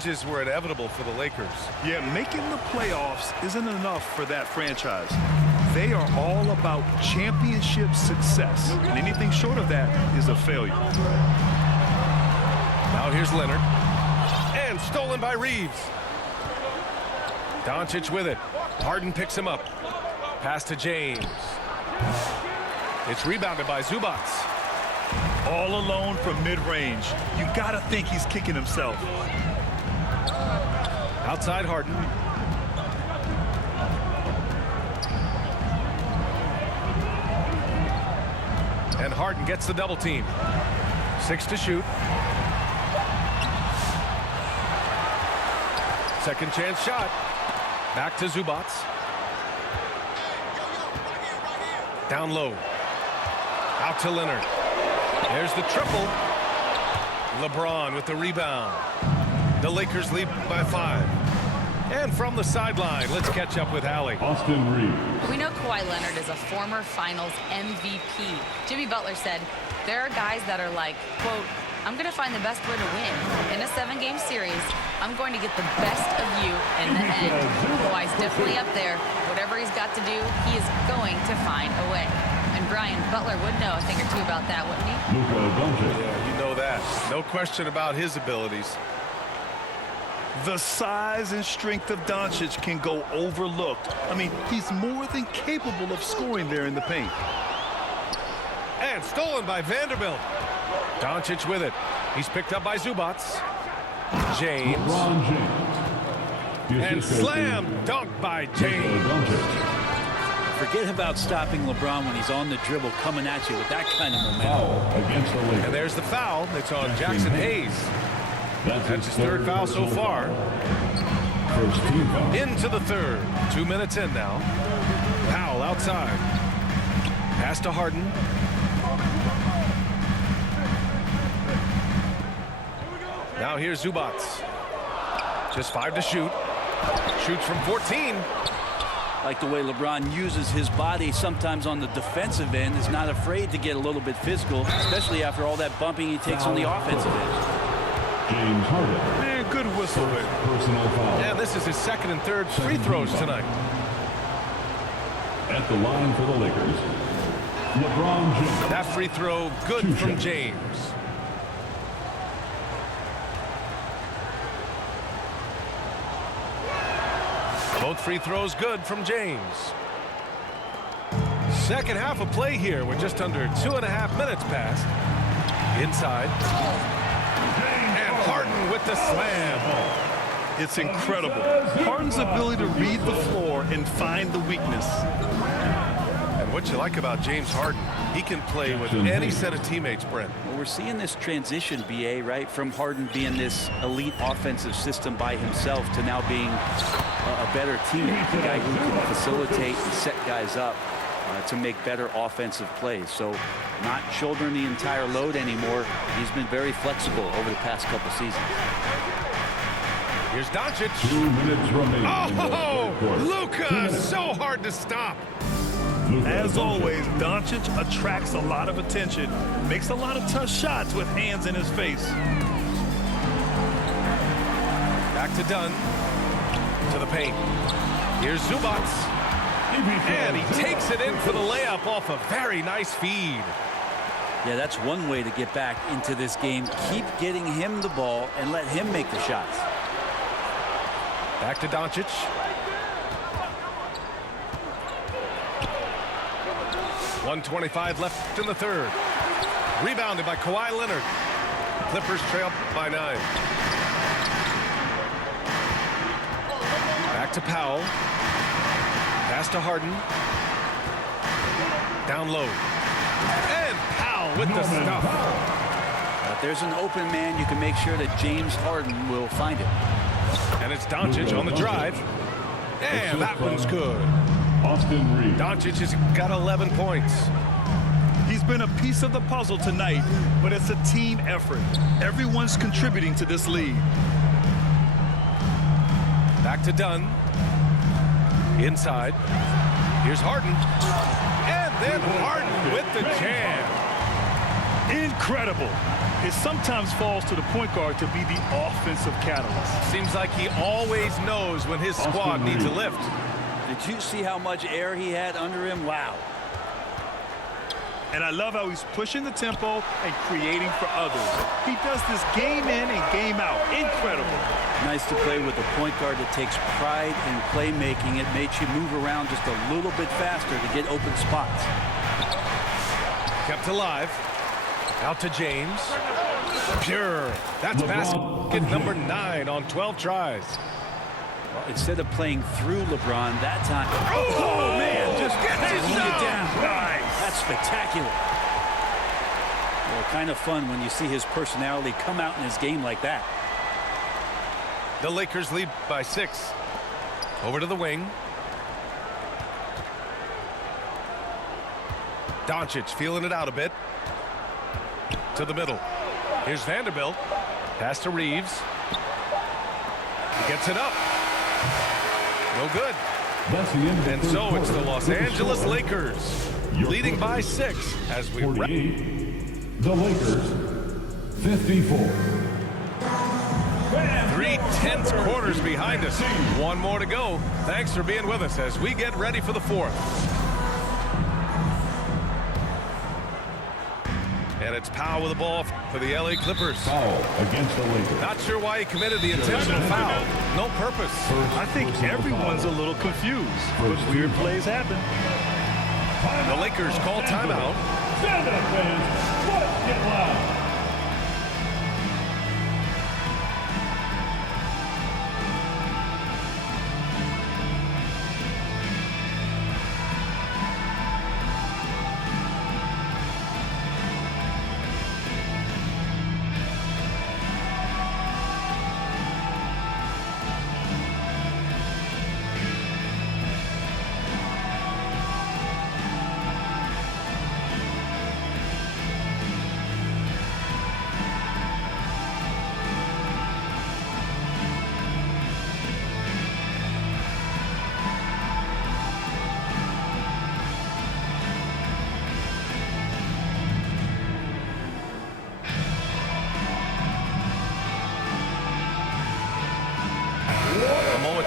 changes were inevitable for the Lakers. Yeah, making the playoffs isn't enough for that franchise. They are all about championship success, and anything short of that is a failure. Now here's Leonard. And stolen by Reeves. Doncic with it. Harden picks him up. Pass to James. It's rebounded by Zubac. All alone from mid-range. You gotta think he's kicking himself. Outside Harden. And Harden gets the double team. 6 to shoot. Second chance shot. Back to Zubac. Down low. Out to Leonard. There's the triple. LeBron with the rebound. The Lakers lead by 5. And from the sideline, let's catch up with Allie. Austin Reeves. We know Kawhi Leonard is a former Finals MVP. Jimmy Butler said, there are guys that are like, quote, I'm going to find the best way to win. In a 7-game series, I'm going to get the best of you in the end. Kawhi's definitely up there. Whatever he's got to do, he is going to find a way. And Brian, Butler would know a thing or two about that, wouldn't he? Luka Doncic. Yeah, you know that. No question about his abilities. The size and strength of Doncic can go overlooked. I mean, he's more than capable of scoring there in the paint. And stolen by Vanderbilt. Doncic with it. He's picked up by Zubac. James. LeBron James. The And assist goes to slam dunk by Luka James. Doncic. Forget about stopping LeBron when he's on the dribble coming at you with that kind of momentum. Foul against the Lakers. And there's the foul. It's on Jackson Hayes. That's his third foul so far. First team foul. Into the third. 2 minutes in now. Powell outside. Pass to Harden. Now here's Zubac. Just 5 to shoot. Shoots from 14. Like the way LeBron uses his body sometimes on the defensive end, is not afraid to get a little bit physical, especially after all that bumping he takes on the offensive end. James Harden. Man, good whistle there. Personal foul. And this is his second and third free throws tonight. At the line for the Lakers, LeBron James. That free throw good Two from shots. James. Both free throws good from James. Second half of play here with just under 2.5 minutes passed. Inside. And Harden with the slam. It's incredible. Harden's ability to read the floor and find the weakness. And what you like about James Harden, he can play with any set of teammates, Brent. Well, we're seeing this transition, BA, right, from Harden being this elite offensive system by himself to now being a better teammate, the guy who can facilitate and set guys up to make better offensive plays. So not shouldering the entire load anymore. He's been very flexible over the past couple seasons. Here's Doncic. 2 minutes remaining. Oh, in the third quarter. 2 Luka, minutes. so hard to stop. Luka As Doncic. always, Doncic attracts a lot of attention, makes a lot of tough shots with hands in his face. Back to Dunn. To the paint. Here's Zubac. And he takes it in for the layup off a very nice feed. Yeah, that's one way to get back into this game. Keep getting him the ball and let him make the shots. Back to Doncic. .125 left in the third. Rebounded by Kawhi Leonard. Clippers trail by 9. Back to Powell. Pass to Harden. Down low. And Powell with the stuff. If there's an open man, you can make sure that James Harden will find it. And it's Doncic on the drive. And that one's good. Austin Reeves. Doncic has got 11 points. He's been a piece of the puzzle tonight, but it's a team effort. Everyone's contributing to this lead. Back to Dunn. Inside. Here's Harden. And then Harden with the jam. Incredible. It sometimes falls to the point guard to be the offensive catalyst. Seems like he always knows when his squad needs a lift. Did you see how much air he had under him? Wow. And I love how he's pushing the tempo and creating for others. He does this game in and game out. Incredible. Nice to play with a point guard that takes pride in playmaking. It makes you move around just a little bit faster to get open spots. Kept alive. Out to James. Pure. That's basket number 9 on 12 tries. Well, instead of playing through LeBron that time. Oh, man. Just gets it down. Nice. That's spectacular. Well, kind of fun when you see his personality come out in his game like that. The Lakers lead by 6. Over to the wing. Doncic feeling it out a bit. To the middle. Here's Vanderbilt. Pass to Reeves. He gets it up. No good. That's the end of the And third so it's the quarter. Los Angeles Lakers leading by 6 as we wrap. 48. The Lakers 54. 3/10 quarters behind us. One more to go. Thanks for being with us as we get ready for the 4th. And it's Powell with the ball for the LA Clippers. Foul against the Lakers. Not sure why he committed the intentional foul. No purpose. I think everyone's a little confused, but weird plays happen. The Lakers call timeout. Stand up, fans. Let's get loud.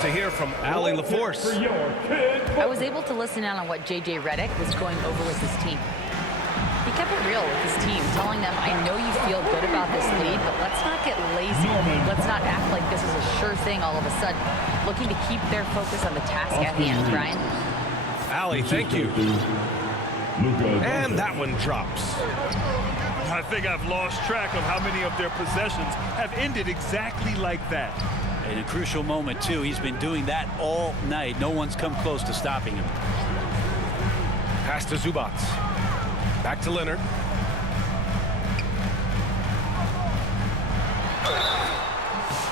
To hear from Allie LaForce. I was able to listen in on what J.J. Redick was going over with his team. He kept it real with his team, telling them, I know you feel good about this lead, but let's not get lazy. Let's not act like this is a sure thing all of a sudden. Looking to keep their focus on the task at hand, Brian. Allie, thank you. And that one drops. I think I've lost track of how many of their possessions have ended exactly like that. In a crucial moment, too. He's been doing that all night. No one's come close to stopping him. Pass to Zubac. Back to Leonard.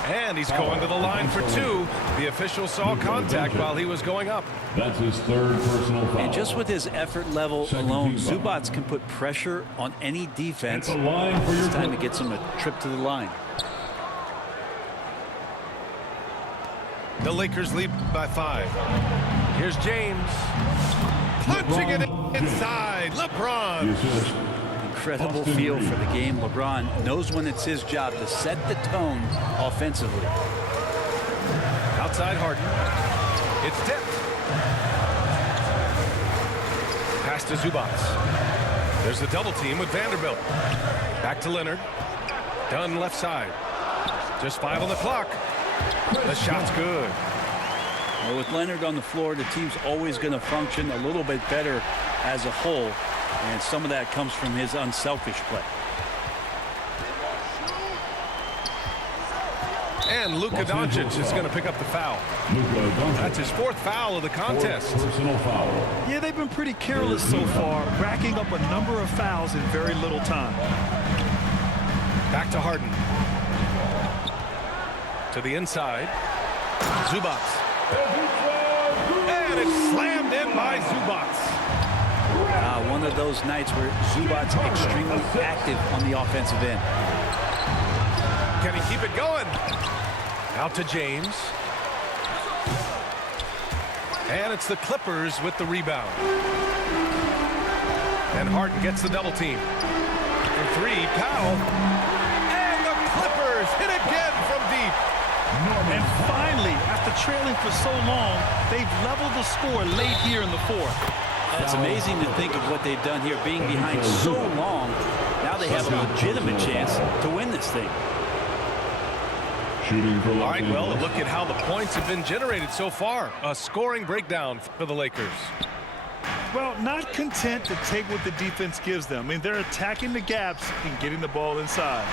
And he's going to the line for 2. The official saw contact while he was going up. That's his 3rd personal foul. And just with his effort level alone, Zubac can put pressure on any defense. At the line for your It's time to get him a trip to the line. The Lakers lead by 5. Here's James. Punching it inside. LeBron. The assist. Incredible feel for the game. LeBron knows when it's his job to set the tone offensively. Outside Harden. It's tipped. Pass to Zubac. There's the double team with Vanderbilt. Back to Leonard. Dunn left side. Just 5 on the clock. The shot's good. Well, with Leonard on the floor, the team's always going to function a little bit better as a whole. And some of that comes from his unselfish play. And Luka Doncic is going to pick up the foul. That's his 4th foul of the contest. Personal foul. Yeah, they've been pretty careless so far, racking up a number of fouls in very little time. Back to Harden. To the inside. Zubac. And it's slammed in by Zubac. One of those nights where Zubac's extremely active on the offensive end. Can he keep it going? Out to James. And it's the Clippers with the rebound. And Harden gets the double team. For 3, Powell. again from deep. And finally, after trailing for so long, they've leveled the score late here in the fourth. It's amazing to think of what they've done here, being behind so long. Now they have a legitimate chance to win this thing. Shooting for All Los right, well, Angeles. look at how the points have been generated so far. A scoring breakdown for the Lakers. Well, not content to take what the defense gives them. I mean, they're attacking the gaps and getting the ball inside.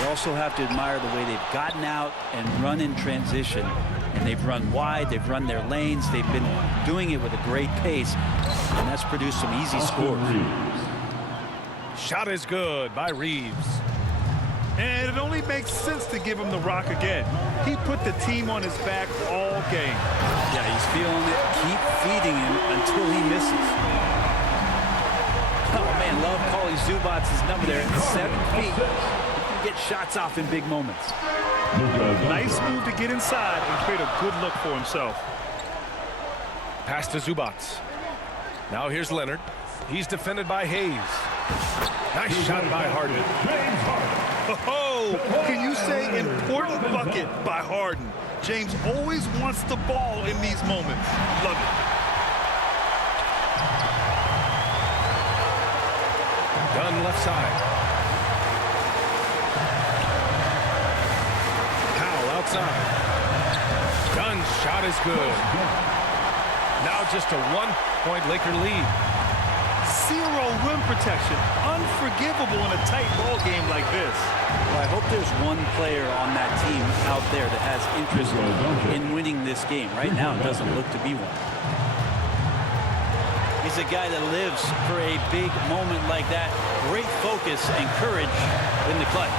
We also have to admire the way they've gotten out and run in transition. And they've run wide, they've run their lanes, they've been doing it with a great pace, and that's produced some easy scores. Shot is good by Reeves. And it only makes sense to give him the rock again. He put the team on his back all game. Yeah, he's feeling it. Keep feeding him until he misses. Oh, man, love calling Zubac's number there at 7 feet. He can get shots off in big moments. Nice move to get inside and create a good look for himself. Pass to Zubac. Now here's Leonard. He's defended by Hayes. Nice shot by Harden. Oh, can you say important bucket by Harden? James always wants the ball in these moments. Love it. Dunn left side. Powell outside. Dunn's shot is good. Now just a 1-point Laker lead. Zero rim protection. Unforgivable in a tight ball game like this. Well, I hope there's one player on that team out there that has interest in winning this game. Right now, it doesn't look to be one. He's a guy that lives for a big moment like that. Great focus and courage in the clutch.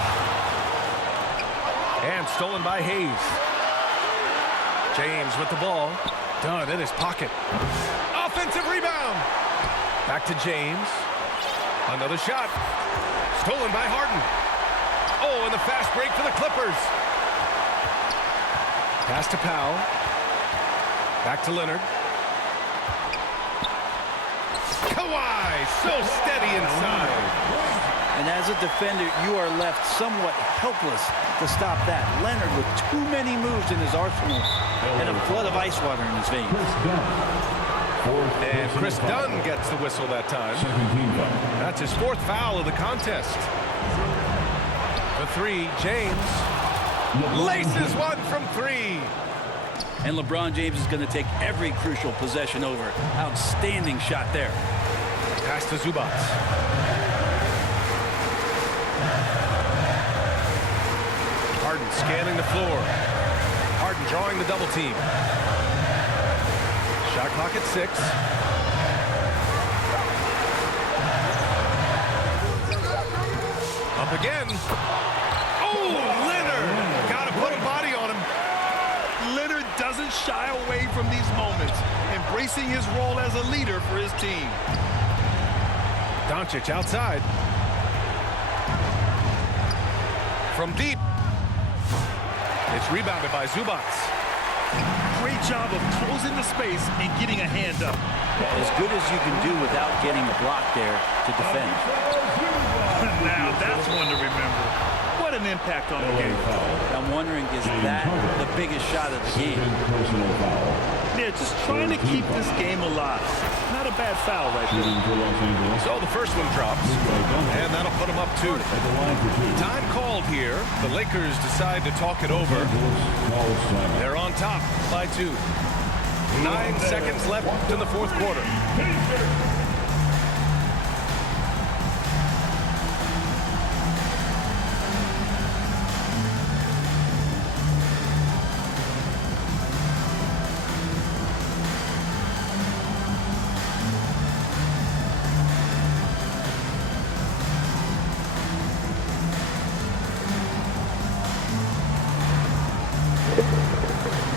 And stolen by Hayes. James with the ball. Dunn in his pocket. Offensive rebound. Back to James. Another shot. Stolen by Harden. Oh, and the fast break for the Clippers. Pass to Powell. Back to Leonard. Kawhi, so steady inside. And as a defender, you are left somewhat helpless to stop that. Leonard with too many moves in his arsenal and a flood of ice water in his veins. And Chris Dunn gets the whistle that time. That's his 4th foul of the contest. The 3, James. Laces one from 3. And LeBron James is going to take every crucial possession over. Outstanding shot there. Pass to Zubac. Harden scanning the floor. Harden drawing the double team. Shot clock at 6. Up again. Oh, Leonard! Got to put a body on him. Leonard doesn't shy away from these moments, embracing his role as a leader for his team. Doncic outside. From deep. It's rebounded by Zubac. Great job of closing the space and getting a hand up. As good as you can do without getting a block there to defend. Now that's one to remember. What an impact on the game. I'm wondering, is that the biggest shot of the game? They're just trying to keep this game alive. Not a bad foul right there. So the first one drops, and that'll put them up 2. Time called here. The Lakers decide to talk it over. They're on top by 2. 9 seconds left in the 4th quarter.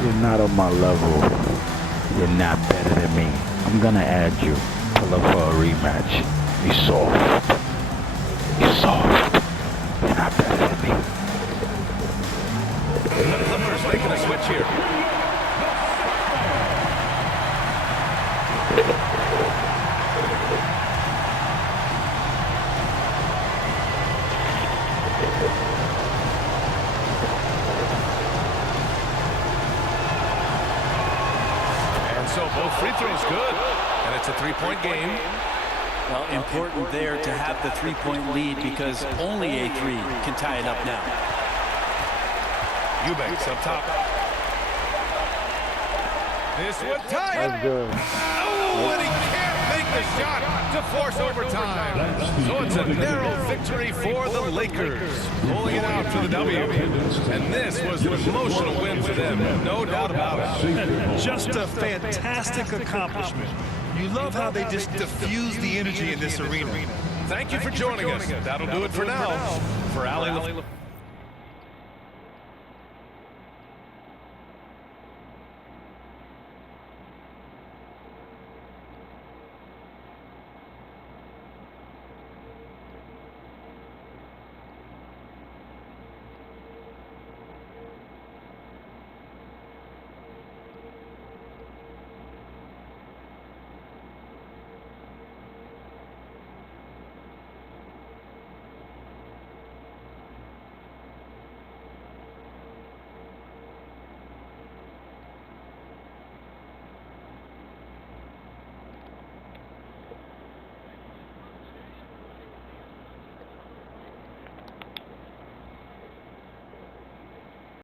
You're not on my level. You're not better than me. I'm gonna add you. Pull up for a rematch. You soft. You soft. You're not better than me. The Clippers making a switch here. so both free throws good. And it's a three-point game. Well, important there to have the three-point lead because only a three can tie it up now. Eubanks up top. This would tie it. That's good. Oh, and he can't make the shot to force overtime. So it's a narrow victory for the Lakers, pulling it out for the W. And this was an emotional win for them, no doubt about it. Just a fantastic accomplishment. You love how they just diffuse the energy in this arena. Thank you for joining us. That'll do it for now. For Allie